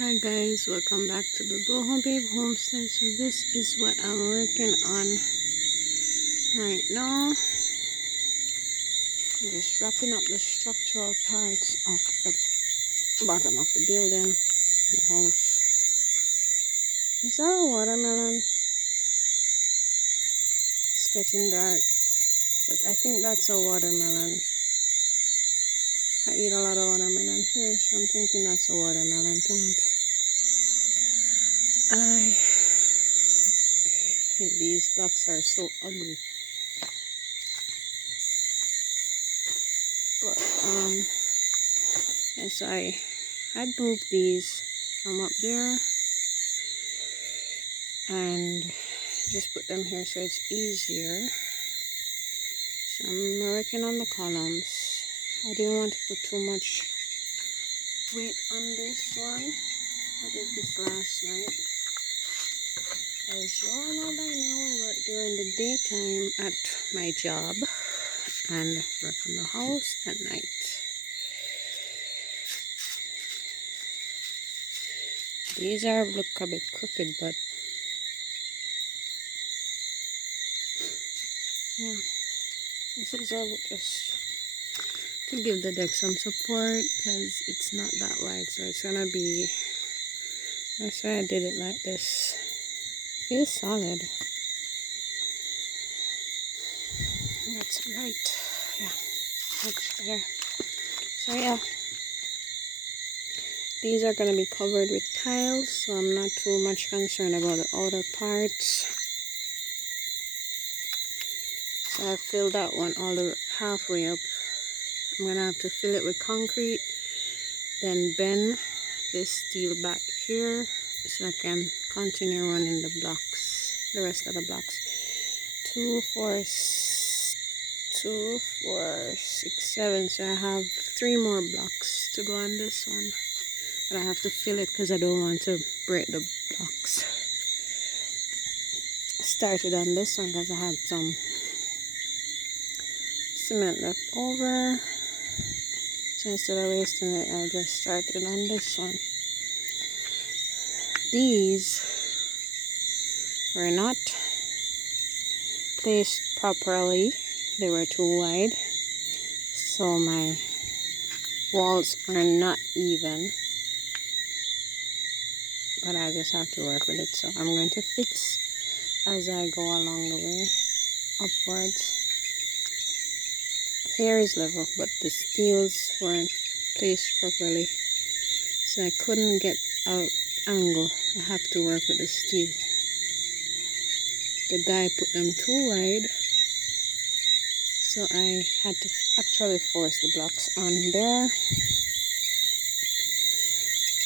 Hi guys, welcome back to the Boho Babe Homestead. So this is what I'm working on right now. I'm just wrapping up the structural parts of the bottom of the building, the house. Is that a watermelon? It's getting dark, but I think that's a watermelon. I eat a lot of watermelon here, so I'm thinking that's a watermelon plant. These blocks are so ugly. But yes, I had moved these from up there and just put them here so it's easier. So I'm working on the columns. I didn't want to put too much weight on this one. I did this last night. As you all know by now, I work during the daytime at my job and work on the house at night. These are look a bit crooked, but yeah, this is all just to give the deck some support because it's not that wide, so it's gonna be, that's why I did it like this. Feels solid. That's right. Yeah, much better. So yeah, these are going to be covered with tiles, so I'm not too much concerned about the outer parts. So I filled that one all the halfway up. I'm going to have to fill it with concrete, then bend this steel back here so I can continue running the blocks, the rest of the blocks. 2, 4, 6, 7. So I have 3 more blocks to go on this one. But I have to fill it because I don't want to break the blocks. Started on this one because I had some cement left over. So instead of wasting it, I just started on this one. These were not placed properly. They were too wide. So my walls are not even. But I just have to work with it. So I'm going to fix as I go along the way upwards. Here is level, but the steels weren't placed properly, so I couldn't get an angle. I have to work with the steel. The guy put them too wide, so I had to actually force the blocks on there.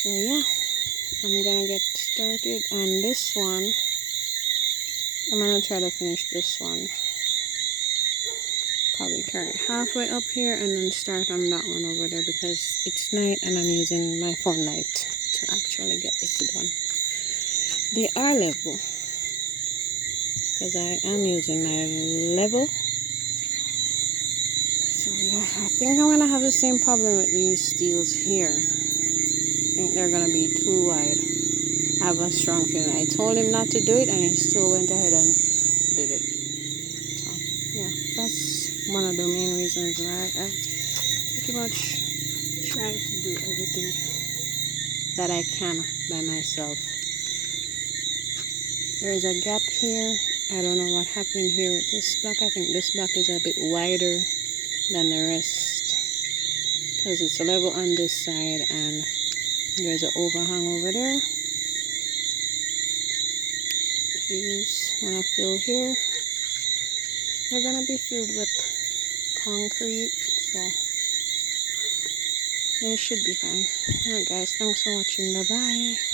So yeah, I'm gonna get started on this one. I'm gonna try to finish this one. Probably carry it halfway up here and then start on that one over there because it's night and I'm using my phone light to actually get this done. They are level because I am using my level. So yeah, I think I'm gonna have the same problem with these steels here. I think they're gonna be too wide. I have a strong feeling. I told him not to do it and he still went ahead and did it. So yeah, that's one of the main reasons why I pretty much try to do everything that I can by myself. There is a gap here. I don't know what happened here with this block. I think this block is a bit wider than the rest because it's level on this side and there's an overhang over there. These, when I fill here, they're gonna be filled with concrete, so they should be fine. Alright guys, thanks for watching. Bye bye.